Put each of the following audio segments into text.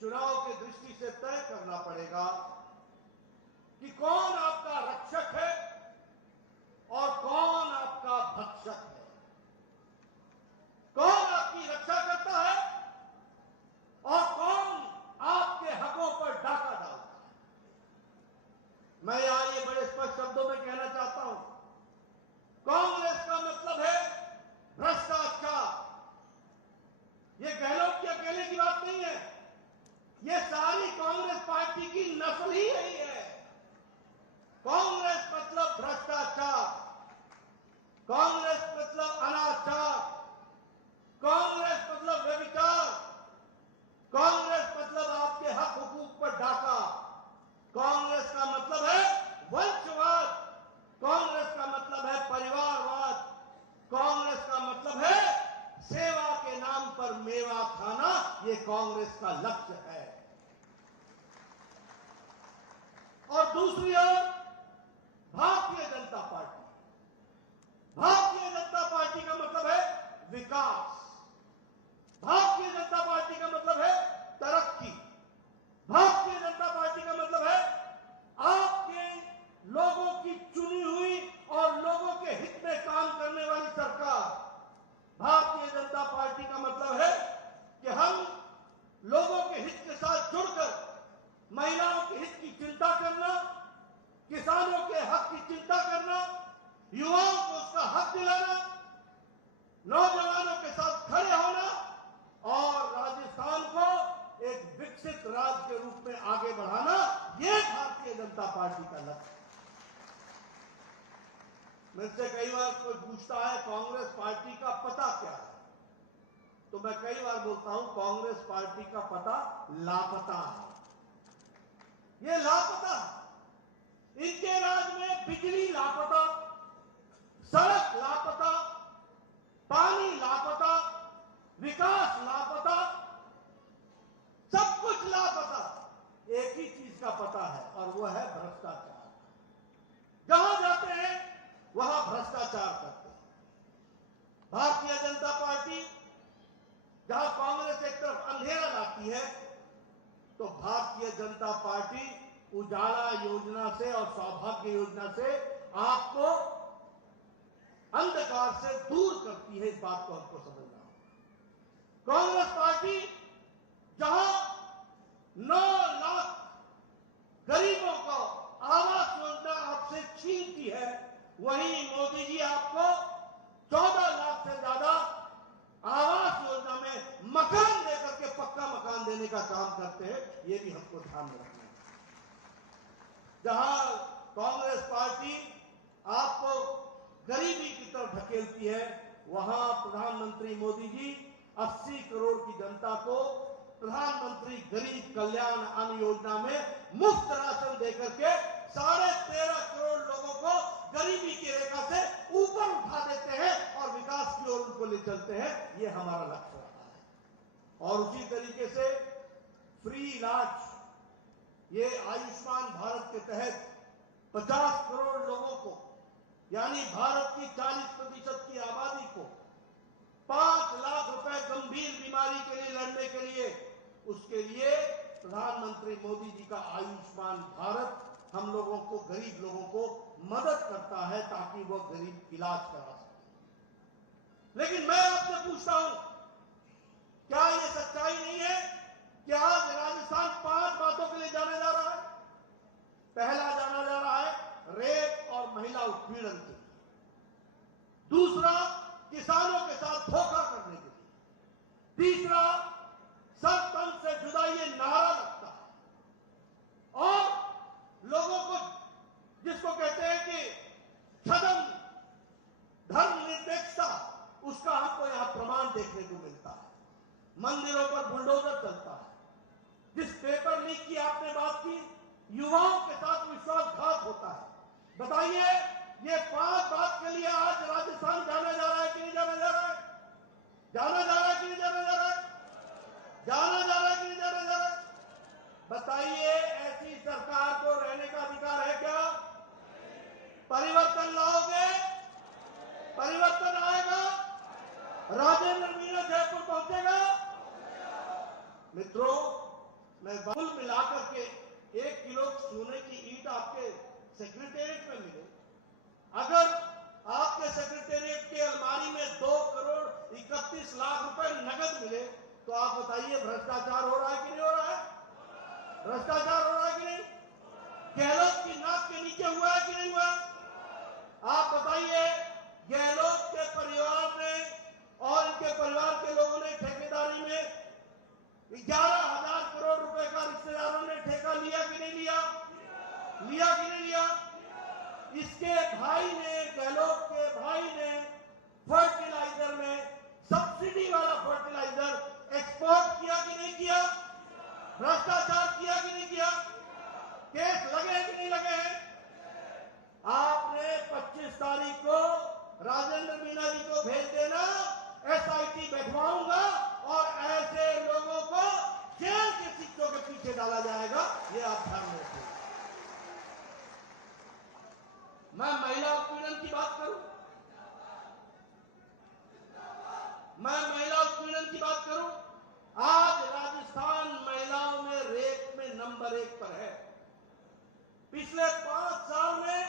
चुनाव की दृष्टि से तय करना पड़ेगा कि कौन आपका रक्षक है और कौन आपका भक्षक है, कौन आपकी रक्षा करता है और कौन आपके हकों पर डाका डालता है। मैं यहां ये बड़े स्पष्ट शब्दों में कहना चाहता हूं, कांग्रेस का मतलब है भ्रष्टाचार। ये गहलोत की अकेले की बात नहीं है, ये सारी कांग्रेस पार्टी की नस्ल ही यही है। कांग्रेस मतलब भ्रष्टाचार, कांग्रेस मतलब अनाचार, कांग्रेस मतलब व्यभिचार, कांग्रेस मतलब आपके हक हुकूक पर डाका, कांग्रेस का मतलब है वंशवाद, कांग्रेस का मतलब है परिवारवाद, कांग्रेस का मतलब है सेवा के नाम पर मेवा खाना। ये कांग्रेस का लक्ष्य है। और दूसरी ओर भारतीय जनता पार्टी, भारतीय जनता पार्टी का मतलब है विकास, भारतीय जनता पार्टी का मतलब है तरक्की, भारतीय जनता पार्टी का मतलब है आपके लोगों की चुनी हुई और लोगों के हित में काम करने वाली सरकार। भारतीय जनता पार्टी का मतलब है कि हम लोगों के हित के साथ जुड़कर महिलाओं के हित की चिंता करना, किसानों के हक की चिंता करना, युवाओं को उसका हक दिलाना, नौजवानों के साथ खड़े होना और राजस्थान को एक विकसित राज्य के रूप में आगे बढ़ाना, यह भारतीय जनता पार्टी का लक्ष्य है। मुझसे कई बार कोई पूछता है कांग्रेस पार्टी का पता क्या है, तो मैं कई बार बोलता हूं कांग्रेस पार्टी का पता लापता है। ये लापता है। इनके राज में बिजली लापता, सड़क लापता, पानी लापता, विकास लापता, सब कुछ लापता। एक ही चीज का पता है और वो है भ्रष्टाचार। जहां जाते हैं वहां भ्रष्टाचार करते हैं। भारतीय जनता पार्टी जहां कांग्रेस एक तरफ अंधेरा लाती है, तो भारतीय जनता पार्टी उजाला योजना से और सौभाग्य योजना से आपको अंधकार से दूर करती है। इस बात को हमको समझना होगा। कांग्रेस पार्टी जहां 9 लाख गरीबों को आवास योजना आपसे छीनती है, वहीं मोदी जी आपको 14 लाख से ज्यादा आवास योजना में मकान देकर के पक्का मकान देने का काम करते हैं। ये भी हमको ध्यान में रखना है। जहां कांग्रेस पार्टी आपको गरीबी की तरफ ढकेलती है, वहां प्रधानमंत्री मोदी जी 80 करोड़ की जनता को प्रधानमंत्री गरीब कल्याण अन्न योजना में मुफ्त राशन देकर के 13.5 करोड़ लोगों को गरीबी की रेखा से ऊपर उठा देते हैं और विकास की ओर उनको ले चलते हैं। ये हमारा लक्ष्य रहा है। और उसी तरीके से फ्री इलाज, ये आयुष्मान भारत के तहत 50 करोड़ लोगों को, यानी भारत की 40% की आबादी को 5 लाख रुपए गंभीर बीमारी के लिए लड़ने के लिए, उसके लिए प्रधानमंत्री मोदी जी का आयुष्मान भारत हम लोगों को, गरीब लोगों को मदद करता है ताकि वो गरीब इलाज करा सके। लेकिन मैं आपसे पूछता हूं, क्या ये सच्चाई नहीं है कि आज राजस्थान 5 बातों के लिए जाना जा रहा है? पहला जाना जा रहा है रेप और महिला उत्पीड़न के लिए, दूसरा किसानों के साथ धोखा करने के लिए, तीसरा सरपंच से जुदा ये नारा लगता है, और लोगों को जिसको कहते हैं कि छदम धर्मनिरपेक्षता, उसका हमको यहां प्रमाण देखने को मिलता है। मंदिरों पर बुलडोजर चलता है। जिस पेपर लीक की आपने बात की, युवाओं के साथ विश्वासघात होता है। बताइए, ये 5 बात के लिए आज राजस्थान जाना जा रहा है कि नहीं जाना जा रहा है? जाना जा रहा है कि नहीं जाना जा रहा है? जाना जा रहा है कि नहीं जाना जा रहा है? बताइए, ऐसी सरकार को रहने का अधिकार है क्या? परिवर्तन लाओगे? परिवर्तन आएगा? राजेंद्र मीना जयपुर पहुंचेगा? मित्रों, मैं कुल मिलाकर के 1 किलो सोने की ईंट आपके सेक्रेटेरिएट में मिले, अगर आपके सेक्रेटेरिएट के अलमारी में 2 करोड़ 31 लाख रुपए नगद मिले, तो आप बताइए भ्रष्टाचार हो रहा है कि नहीं हो रहा है? भ्रष्टाचार हो रहा है कि नहीं? गहलोत की नाक के नीचे हुआ है कि नहीं हुआ? आप बताइए, गहलोत के परिवार ने और इनके परिवार के लोगों ने ठेकेदारी में 11,000 करोड़ रुपए का रिश्तेदारों ने ठेका लिया कि नहीं लिया? लिया कि नहीं लिया? इसके भाई ने, गहलोत के भाई ने फर्टिलाइजर में सब्सिडी वाला फर्टिलाइजर एक्सपोर्ट किया कि नहीं किया? भ्रष्टाचार किया कि नहीं किया? केस लगे कि नहीं लगे हैं? आपने 25 तारीख को राजेंद्र मीना जी को भेज देना, एसआईटी बैठवाऊंगा और ऐसे लोगों को जेल के सिक्कों के पीछे डाला जाएगा, ये आप ध्यान में रखिए। मैं महिला उत्पीड़न की बात करूं, आज राजस्थान महिलाओं में रेप में नंबर 1 पर है। पिछले 5 साल में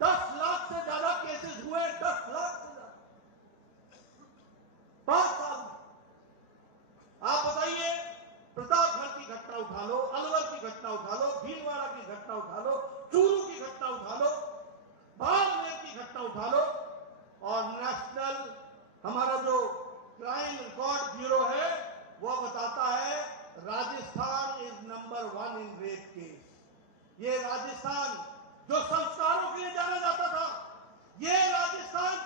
10 लाख से ज्यादा केसेस हुए, 10 लाख से ज्यादा 5 साल में। आप बताइए, प्रतापगढ़ की घटना उठा लो, अलवर की घटना उठा लो, भीलवाड़ा की घटना उठा लो, चूरू की घटना उठा लो, बाड़मेर की घटना उठा लो, और नेशनल हमारा जो क्राइम रिकॉर्ड ब्यूरो है वो बताता है Rajasthan is number 1 in rape case. ये राजस्थान जो संस्कारों के लिए जाना जाता था, ये राजस्थान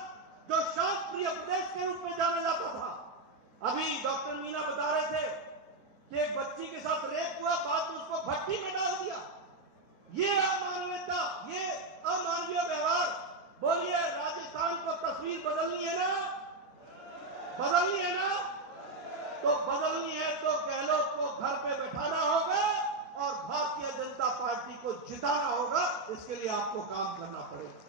जो शांत प्रिय प्रदेश के रूप में जाना जाता था, अभी डॉक्टर मीना बता रहे थे कि एक बच्ची के साथ रेप हुआ, बाद में उसको भट्टी में डाल दिया। ये अमानवीयता, ये अमानवीय व्यवहार। बोलिए, राजस्थान को तस्वीर बदलनी है ना? बदलनी है ना? तो बदलनी है तो गहलोत को घर पे बैठाना होगा और भारतीय जनता पार्टी को जिताना होगा। इसके लिए आपको काम करना पड़ेगा।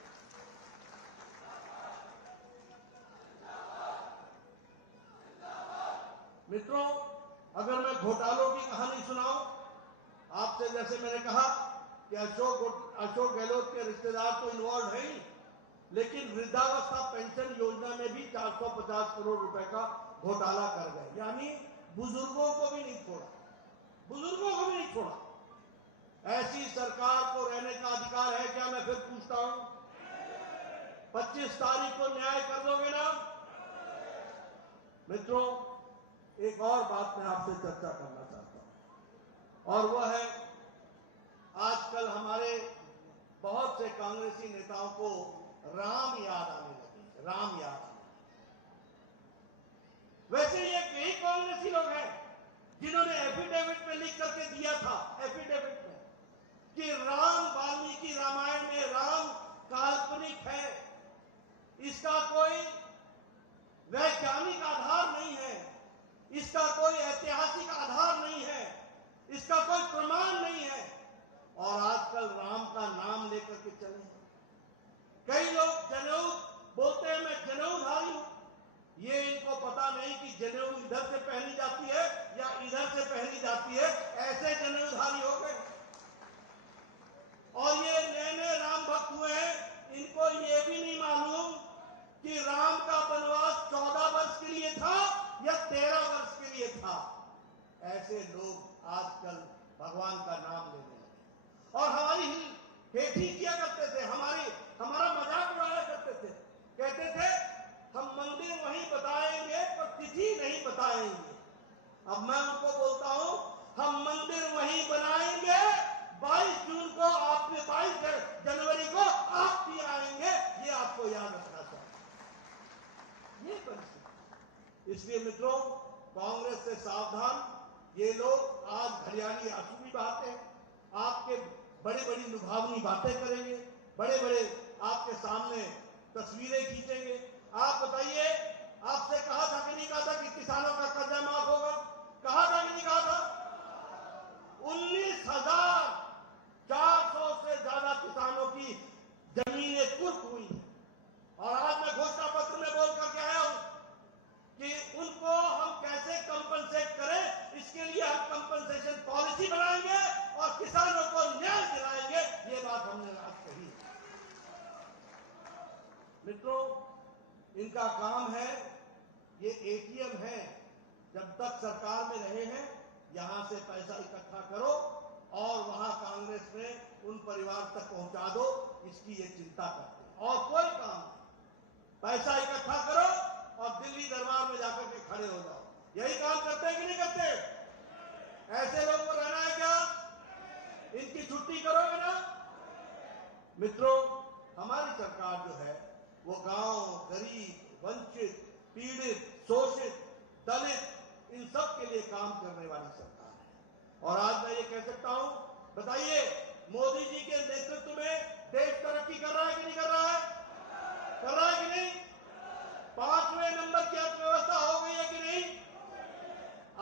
मित्रों, अगर मैं घोटालों की कहानी सुनाऊं आपसे, जैसे मैंने कहा कि अशोक गहलोत के रिश्तेदार तो इन्वॉल्व है ही, लेकिन वृद्धावस्था पेंशन योजना में भी 450 करोड़ रुपए का घोटाला कर गए, यानी बुजुर्गों को भी नहीं छोड़ा, बुजुर्गों को भी नहीं छोड़ा। ऐसी सरकार को रहने का अधिकार है क्या? मैं फिर पूछता हूं, 25 तारीख को न्याय कर दोगे ना? मित्रों, एक और बात मैं आपसे चर्चा करना चाहता हूं, और वह है आजकल हमारे बहुत से कांग्रेसी नेताओं को राम याद आने लगे, राम याद। वैसे ये कई कांग्रेसी लोग हैं जिन्होंने एफिडेविट में लिख करके दिया था, एफिडेविट में, कि राम वाल्मीकि रामायण में राम काल्पनिक है, इसका कोई वैज्ञानिक आधार नहीं है, इसका कोई ऐतिहासिक आधार नहीं है, इसका कोई प्रमाण नहीं है, और आजकल राम का नाम लेकर के चले। कई लोग जनेऊ बोलते हैं, मैं जनेऊधारी हूं। ये इनको पता नहीं कि जनेऊ इधर से पहनी जाती है या इधर से पहनी जाती है, ऐसे जनेऊधारी हो गए। और ये नए नए राम भक्त हुए हैं, इनको ये भी नहीं मालूम कि राम का वनवास 14 वर्ष के लिए था या 13 वर्ष के लिए था। ऐसे लोग आजकल भगवान का नाम लेने लगे और हमारी हेठी किया करते थे, हमारा मजाक उड़ाया करते थे, कहते थे हम मंदिर वहीं बताएंगे पर तिथि नहीं बताएंगे। अब मैं उनको बोलता हूं, हम मंदिर वहीं बनाएंगे, 22 जून को आप 22 जनवरी को आप भी आएंगे, ये आपको याद रखना चाहिए। ये परिस्थिति। इसलिए मित्रों, कांग्रेस से सावधान। ये लोग आज घड़ियाली आंसू भी बहाते हैं, आपके बड़ी बड़ी लुभावनी बातें करेंगे, बड़े बड़े आपके सामने तस्वीरें खींचेंगे। आप बताइए, आपसे कहा था कि नहीं कहा था कि किसानों का कर्जा माफ होगा? कहा था कि नहीं कहा था? 19,400 से ज्यादा किसानों की जमीनें कुर्क हुई हैं। और आज मैं घोषणा पत्र में बोल करके आया हूं कि उनको हम कैसे कंपनसेट करें, इसके लिए हम कंपनसेशन पॉलिसी मित्रों, इनका काम है, ये एटीएम है, जब तक सरकार में रहे हैं यहां से पैसा इकट्ठा करो और वहां कांग्रेस में उन परिवार तक पहुंचा दो, इसकी ये चिंता करते हैं और कोई काम नहीं। पैसा इकट्ठा करो और दिल्ली दरबार में जाकर के खड़े हो जाओ, यही काम करते हैं कि नहीं करते? ऐसे लोगों को रहना है क्या? इनकी छुट्टी करोगे ना? मित्रों, हमारी सरकार जो है वो गांव, गरीब, वंचित, पीड़ित, शोषित, दलित, इन सब के लिए काम करने वाली सरकार है। और आज मैं ये कह सकता हूं, बताइए, मोदी जी के नेतृत्व में देश तरक्की कर रहा है कि नहीं कर रहा है? कर रहा है कि नहीं? 5वें नंबर की अर्थव्यवस्था हो गई है कि नहीं?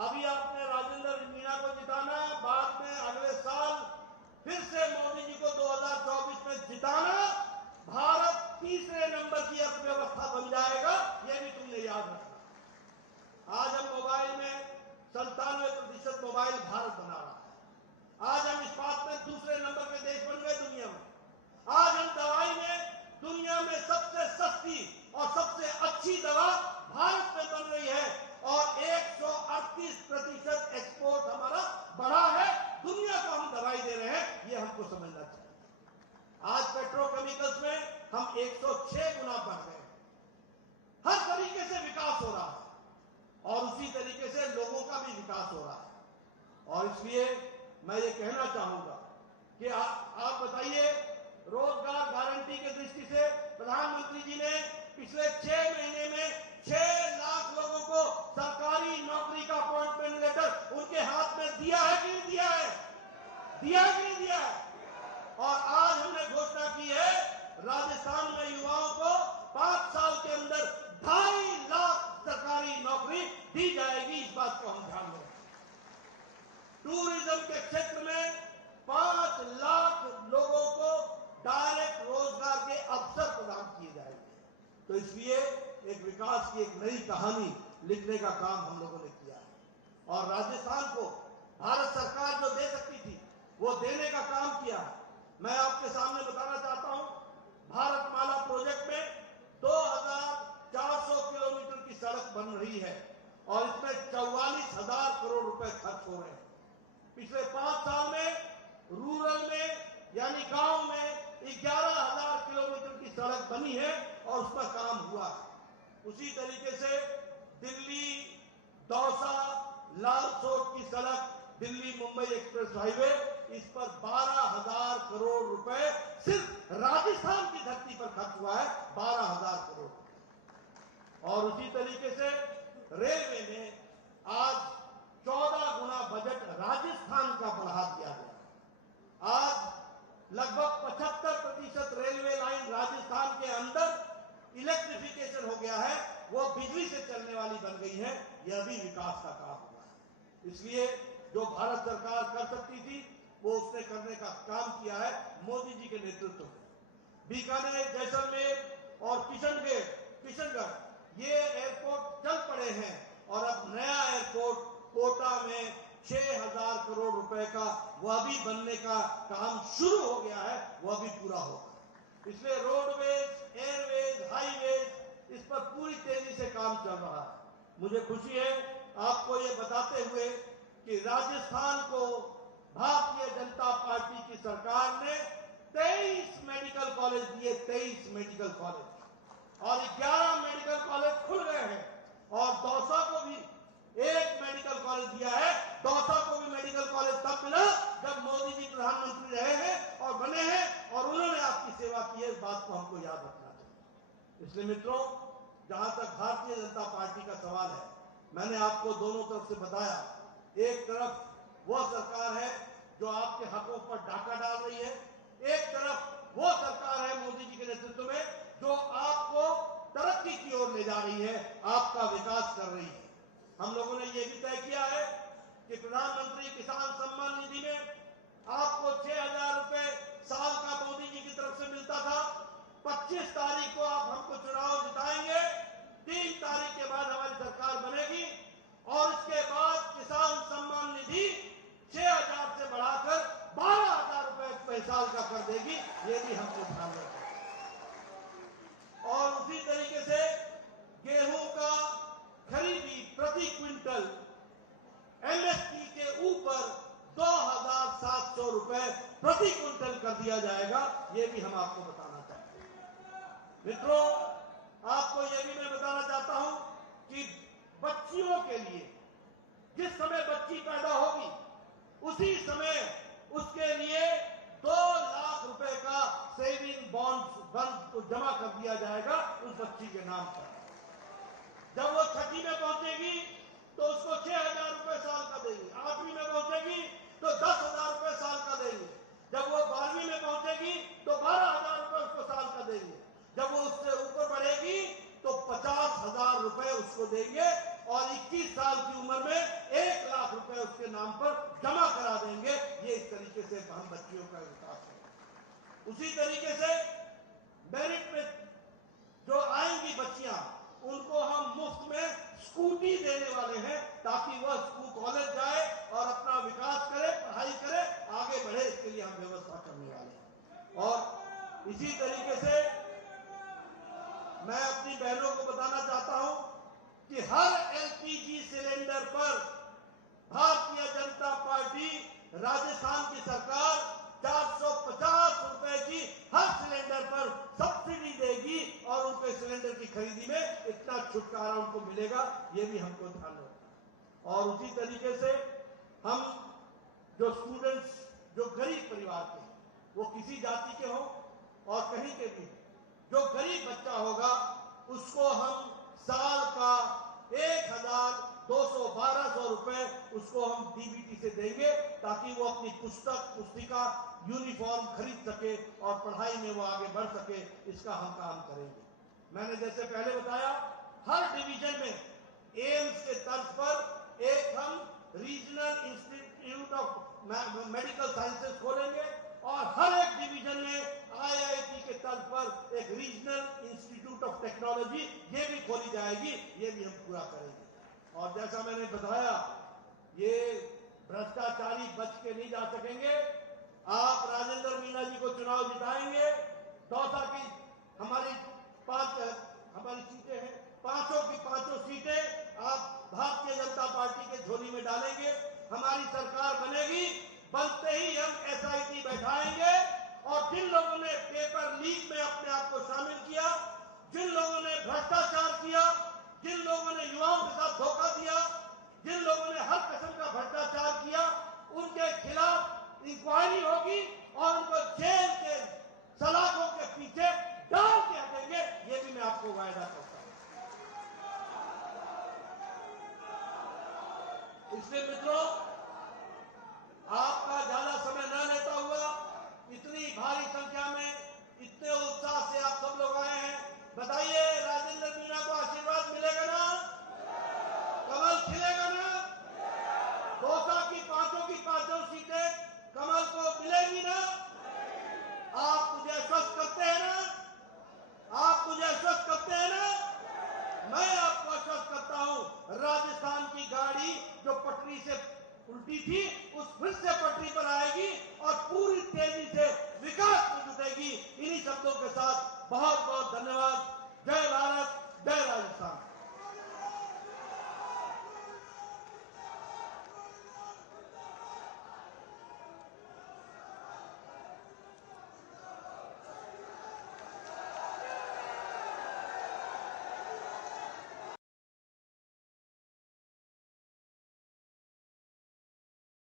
अभी आपने राजेंद्र मीना को जिताना, बाद में अगले साल फिर से मोदी जी को 2024 में जिताना, भारत तीसरे नंबर की अर्थव्यवस्था बन जाएगा, यह भी तुमने याद रखना। आज हम मोबाइल में 97% मोबाइल भारत बना रहा है। आज हम इस्पात में दूसरे नंबर के देश बन गए दुनिया में। आज हम दवाई में दुनिया में सबसे सस्ती और सबसे अच्छी दवा भारत में बन रही है और 138% एक्सपोर्ट हमारा बढ़ा है। दुनिया को हम दवाई दे रहे हैं, ये हमको समझना चाहिए। आज पेट्रोकेमिकल्स में हम 106 गुना बढ़ गए। हर तरीके से विकास हो रहा है और उसी तरीके से लोगों का भी विकास हो रहा है। और इसलिए मैं ये कहना चाहूंगा कि आप बताइए, रोजगार गारंटी की दृष्टि से प्रधानमंत्री जी ने पिछले 6 महीने में 6 लाख लोगों को सरकारी नौकरी का अपॉइंटमेंट लेटर उनके हाथ में दिया है कि नहीं दिया है? दिया है कि नहीं दिया है? और आज हमने घोषणा की है, राजस्थान में युवाओं को 5 साल के अंदर 2.5 लाख सरकारी नौकरी दी जाएगी। इस बात को हम ध्यान दें। टूरिज्म के क्षेत्र में 5 लाख लोगों को डायरेक्ट रोजगार के अवसर प्रदान किए जाएंगे। तो इसलिए एक विकास की एक नई कहानी लिखने का काम हम लोगों ने किया है और राजस्थान को भारत सरकार जो दे सकती थी वो देने का काम किया है। मैं आपके सामने बताना चाहता हूं, भारतमाला प्रोजेक्ट में 2400 किलोमीटर की सड़क बन रही है और इसमें 44,000 करोड़ रुपए खर्च हो रहे हैं। पिछले 5 साल में रूरल में यानी गांव में 11,000 किलोमीटर की सड़क बनी है और उस पर काम हुआ है। उसी तरीके से दिल्ली दौसा लालसोट की सड़क, दिल्ली मुंबई एक्सप्रेस हाईवे, इस पर 12,000 करोड़ रुपए सिर्फ राजस्थान की धरती पर खर्च हुआ है, 12,000 करोड़। और उसी तरीके से रेलवे में आज 14 गुना बजट राजस्थान का बढ़ा दिया गया। आज लगभग 75% रेलवे लाइन राजस्थान के अंदर इलेक्ट्रिफिकेशन हो गया है, वो बिजली से चलने वाली बन गई है। यह भी विकास का काम हुआ है। इसलिए जो भारत सरकार कर सकती थी वो उसने करने का काम किया है मोदी जी के नेतृत्व में। बीकानेर, जैसलमेर और किशनगढ़ ये एयरपोर्ट चल पड़े हैं और अब नया एयरपोर्ट कोटा में 6,000 करोड़ रुपए का वह भी बनने का काम शुरू हो गया है, वह भी पूरा होगा। इसलिए रोडवेज, एयरवेज, हाईवेज, इस पर पूरी तेजी से काम चल रहा है। मुझे खुशी है आपको ये बताते हुए कि राजस्थान को भारतीय जनता पार्टी की सरकार ने 23 मेडिकल कॉलेज दिए, 23 मेडिकल कॉलेज, और 11 मेडिकल कॉलेज खुल गए हैं और दौसा को भी 1 मेडिकल कॉलेज दिया है। दौसा को भी मेडिकल कॉलेज तब मिला जब मोदी जी प्रधानमंत्री रहे हैं और बने हैं और उन्होंने आपकी सेवा की है। इस बात को हमको याद रखना चाहिए। इसलिए मित्रों, जहां तक भारतीय जनता पार्टी का सवाल है, मैंने आपको दोनों तरफ से बताया। एक तरफ वह सरकार है जो आपके हकों पर डाका डाल रही है, एक तरफ वो सरकार है मोदी जी के नेतृत्व में जो आपको तरक्की की ओर ले जा रही है, आपका विकास कर रही है। हम लोगों ने ये भी तय किया है कि प्रधानमंत्री किसान सम्मान निधि में आपको 6,000 रुपए साल का मोदी जी की तरफ से मिलता था। 25 तारीख को आप हमको चुनाव जिताएंगे, 3 तारीख के बाद हमारी सरकार बनेगी और इसके बाद किसान सम्मान निधि 6,000 से बढ़ाकर 12,000 रुपए साल का कर देगी। ये भी हमको ध्यान रखना और रुपए प्रति क्विंटल कर दिया जाएगा। ये भी हम आपको बताना चाहते हैं। मित्रों, आपको ये भी मैं बताना चाहता हूं कि बच्चियों के लिए जिस समय बच्ची पैदा होगी उसी समय उसके लिए 2 लाख रुपए का सेविंग बॉन्ड को जमा कर दिया जाएगा उस बच्ची के नाम पर। जब वो 6वीं में पहुंचेगी तो उसको 6,000 रुपए साल का देंगे। 8वीं में पहुंचेगी तो 10,000 रुपए साल का देंगे। जब वो 12वीं में पहुंचेगी तो 12,000 रुपए उसको साल का देंगे। जब वो उससे ऊपर बढ़ेगी तो 50,000 रुपए उसको देंगे और 21 साल की उम्र में 1 लाख रुपए उसके नाम पर जमा करा देंगे। ये इस तरीके से हम बच्चियों का विकास है। उसी तरीके से मेरिट में जो आएंगी बच्चियां उनको हम मुफ्त में स्कूटी देने वाले हैं ताकि वह स्कूल कॉलेज जाए और अपना विकास करे, पढ़ाई करे, आगे बढ़े। इसके लिए हम व्यवस्था करने वाले हैं। और इसी तरीके से मैं अपनी बहनों को बताना चाहता हूं कि हर एलपीजी सिलेंडर पर भारतीय जनता पार्टी राजस्थान की सरकार 450 रुपए की हर सिलेंडर पर सब्सिडी देगी और उनके सिलेंडर की खरीदी में इतना छुटकारा उनको मिलेगा। ये भी हमको ध्यान रखना। और उसी तरीके से हम जो स्टूडेंट्स जो गरीब परिवार के, वो किसी जाति के हों और कहीं के भी, जो गरीब बच्चा होगा उसको हम साल का 1,200-1,200 रुपए उसको हम डीबीटी से देंगे ताकि वो अपनी पुस्तक, पुस्तिका, यूनिफॉर्म खरीद सके और पढ़ाई में वो आगे बढ़ सके। इसका हम काम करेंगे। मैंने जैसे पहले बताया, हर डिवीजन में एम्स के तर्ज पर एक हम regional institute of medical sciences खोलेंगे और हर एक डिवीजन में आईआईटी के तर्ज पर एक रीजनल इंस्टीट्यूट ऑफ टेक्नोलॉजी ये भी खोली जाएगी। ये भी हम पूरा करेंगे। और जैसा मैंने बताया, ये भ्रष्टाचारी बच के नहीं जा सकेंगे। आप राजेंद्र मीणा जी को चुनाव जिताएंगे, दौसा की हमारी 5 सीटें हैं, 5 की 5 सीटें आप भारतीय जनता पार्टी के झोली में डालेंगे। हमारी सरकार बनेगी, बनते ही हम एसआईटी बैठाएंगे और जिन लोगों ने पेपर लीक में अपने आप को शामिल किया, जिन लोगों ने भ्रष्टाचार किया, जिन लोगों ने युवाओं के साथ धोखा दिया, जिन लोगों ने हर किस्म का भ्रष्टाचार किया, उनके खिलाफ इंक्वायरी होगी और उनको जेल के सलाखों के पीछे डाल के हटेंगे। ये भी मैं आपको वायदा करता हूं। इसलिए मित्रों, आपका ज्यादा समय न लेता हुआ, इतनी भारी संख्या में, इतने उत्साह से आप सब लोग आए हैं, बताइए राजेंद्र मीणा को आशीर्वाद मिलेगा ना? कमल खिलेगा ना? दौसा की 5 की 5 सीटें कमल को मिलेगी ना? आप मुझे आश्वस्त करते हैं ना? आप मुझे आश्वस्त करते हैं ना? मैं आपको आश्वस्त करता हूं, राजस्थान की गाड़ी जो पटरी से उल्टी थी उस फिर से पटरी पर आएगी और पूरी तेजी से विकास में जुटेगी। इन्हीं शब्दों के साथ बहुत बहुत धन्यवाद। जय भारत, जय राजस्थान।